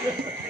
Tony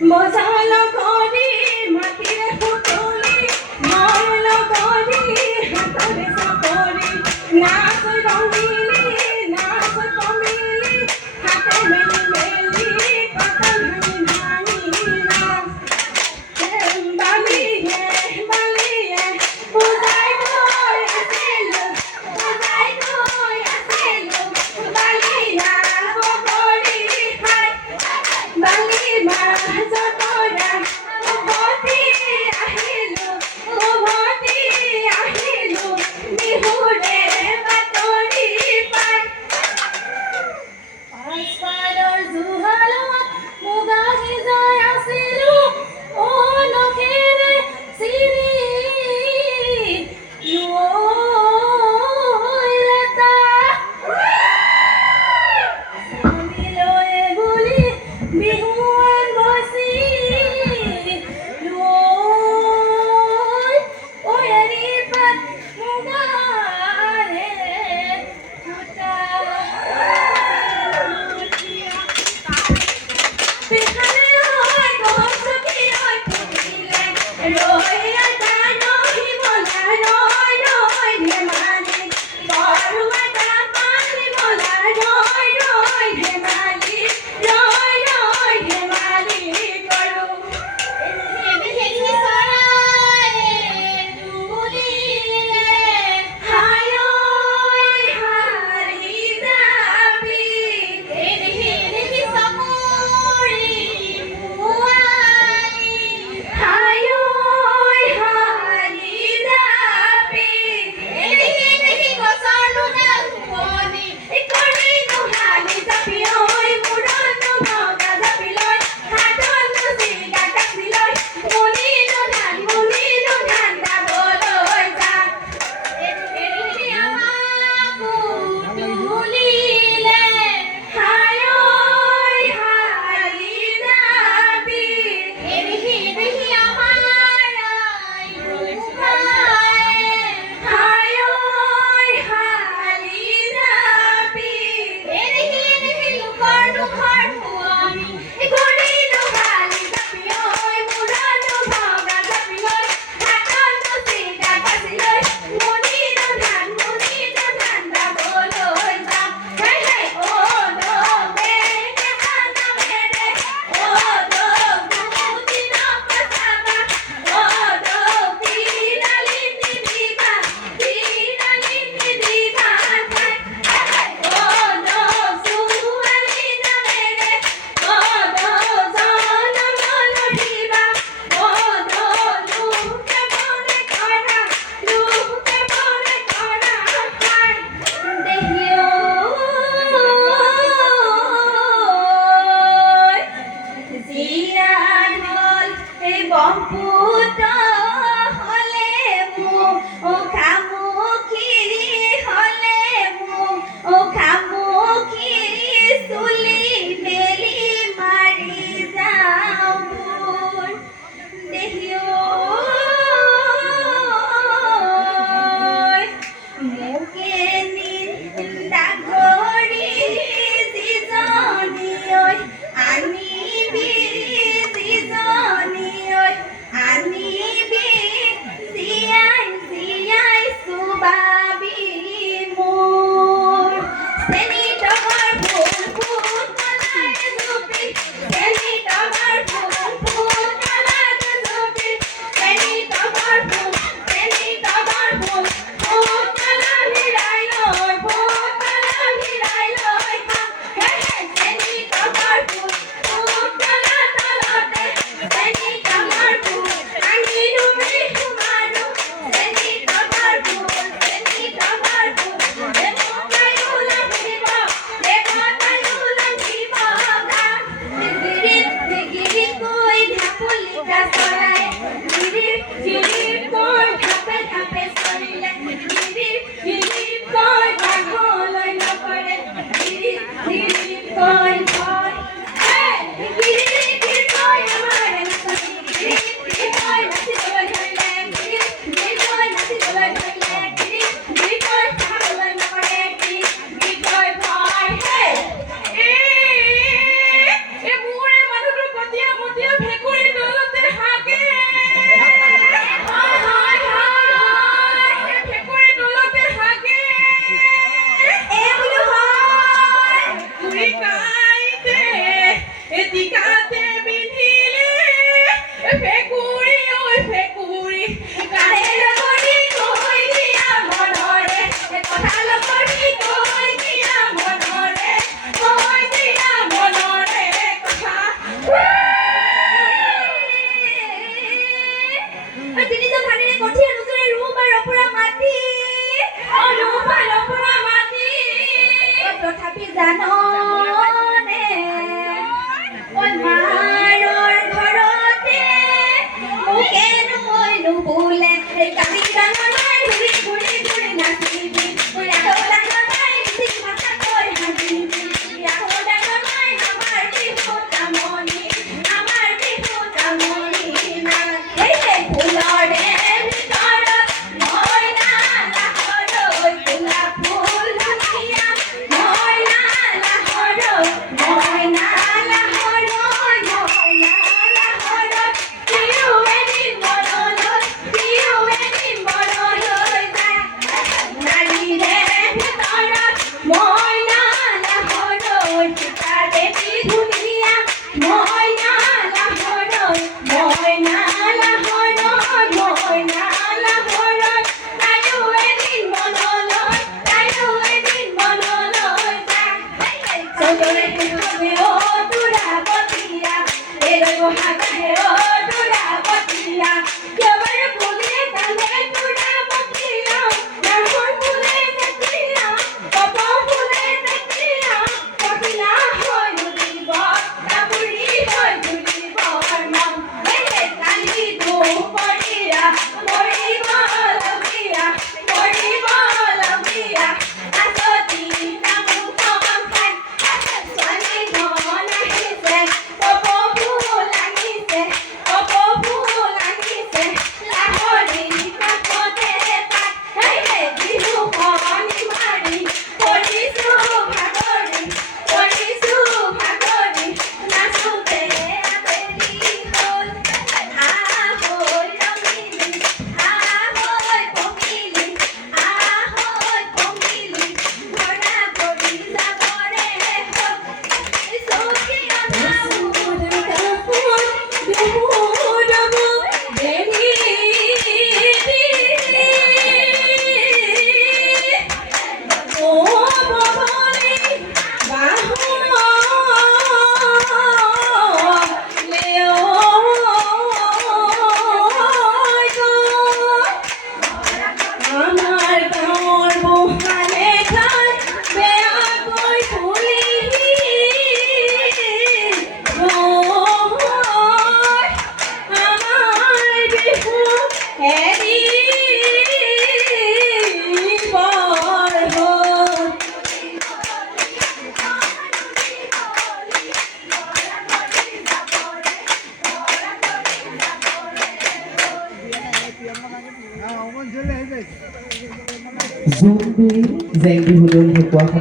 মজালো করি মাটিরে ফুটলি মরলো করি হাতরে সাপরি না কই রঙিলি না কই কমিলি হাতে মেলি মেলি কত ভাঙি না বালিয়ে বালিয়ে বুঝাই কই আসিলো বালিয়া বকরি হাই বালি মাছ তোরা ভতি আহিলো বিহুরে বাতরি পাই আসপাৰৰ জুহালত মুগাহি যাই আছিলো ও নখেৰে চিৰি লয়লেতা চামিলয়ে বুলি বিহুৱান বছি লৈ অয়াৰি পাত মুগাৰে ফুটা পিছালে হয় গছকি হয় ফুলিলে ৰৈ জানো হিমলা ৰৈ ৰৈ ধেমালি বৰুৱা পানী মলা ৰৈ ৰৈ ধেমালি কৰো বিহেৰি চৰাই তুলিলে হায় হাৰি যাবি বিহেৰি চকুৰি মুৱাই হায় হাৰি যাবি দেখি গছৰ দুডাল শুৱনি কৰি নুহালি যাবি ঐ মূৰনো ভগা যাবি লৈ হাতনো চিগা কাটি লৈ মুনিনো ধান দাবলৈ যাম এৰি আমাকো তুলিলে হায় হাৰি যাবি দেখি আমাৰ আই দুখাই হায় হাৰি যাবি দেখি লোকৰ দুখৰ শুৱনি কৰি নুহালি যাবি ঐ মূৰনো ভগা যাবি লৈ হাতনো চিগা কাটি লৈ মুনিনো ধান দাবলৈ যাম হে হে অ দবে কেহানা মেৰে অ দব মুতি নপচাবা অ দব তিৰালি নিদিবা ঠাই অ দব ছোৱালী নামেৰে অ দব জনম নধিবা অ দব লোকে মনে কৰা ঠাই দেহিও জিয়ান হল এই বম্পুত হলে মুখামুখি হলে মুখামুখি চুলি মেলি মাৰি যাওঁ মোৰ দেহিও মোকে নিন্দা কৰি যিজনী ঐ আনিবি জীয়াই জীয়াই চুবাবি মোৰ চেনি টকাৰ ফুল কলাই জুপি চেনি টকাৰ ফুল কলাই জুপি চেনি টকাৰ ফুল কলা ভিৰাই লৈ খা হে চেনি টকাৰ ফুল কলা তলতে চেনি টকাৰ ফুল আঙি ডুবি সোমাৰো চেনি টকাৰ ফুল দেৱতায়ো লাগিব গান গিৰিত কৈ ঢাপলিকা চৰাই গিৰিত কৈ ঢাপে ঢাপে চৰিলে গিৰিত কৈ ভাগলৈ নপৰে গিৰিত কৈ ভয় গিৰিত কৈ আমাৰ নাচনি গিৰিত কৈ নাচিবলৈ ধৰিলে গিৰিত কৈ নাচিবলৈ ধৰিলে গিৰিত কৈ চাবলৈ নপৰে গিৰিত কৈ ভয় এই মোৰে মানুহটো গতিয়া জাননে ঐ মাৰৰ ঘৰতে মোকে নকৈ নুবুলে কালি গানৰ ঘূৰি ঘূৰি ঘূৰি নাচিবি ৰাধৌ ডাঙৰ মাই মিচিং ভাষা কৈ হাঁহিবি ৰাধৌ ডাঙৰ মাই আমাৰ বিহু তামনি না এই ফুলৰে ভিতৰত মইনা লাহৰৈ গোলাপ ফুল ধুনীয়া মইনা লাহৰৈ মইনা লাহৰৈ মইনা লাহৰৈ পিও এদিন মনলৈ যায় নাৰীৰে ভিতৰত মইনা লাহৰৈ সীতা দেৱী ধুনীয়া মইনা লাহৰৈ মইনা লাহৰৈ মইনা লাহৰৈ তাইও এদিন মনলৈ যায় চৌধুৰী পুতলে অ দুৰাবতীয়া এৰৈ বহাগাহে অ দুৰাবতীয়া কেৱৰ ফুলে কান্দে দুৰাবতীয়া ডাঙৰ ফুলে যেতিয়া কপৌ ফুলে তেতিয়া কপিলা হৈ উঠিব কাপুৰী হৈ ঘূৰিব মন কালি দুপৰীয়া মৰিব লগীয়া আছতি তামোলখন খাই ছোৱালীজন আহিছে কপৌ ফুল আনিছে লাহৰী কাষতে পাত বিহুখন মাৰি পৰিছো ভাগৰি নাচোতে আবেলি হ'ল আহৈ ৰঙিলি আহৈ পঙিলি ঘৰা কৰি যাবৰে হ'ল চকী আমাৰ গাঁৱৰ বুঢ়ালে খাই বেয়াকৈ ফুলি আমাৰ বিহু এৰি বৰ হ'ল জোনবিৰি জেং বিহুলৈ ঢকুৱা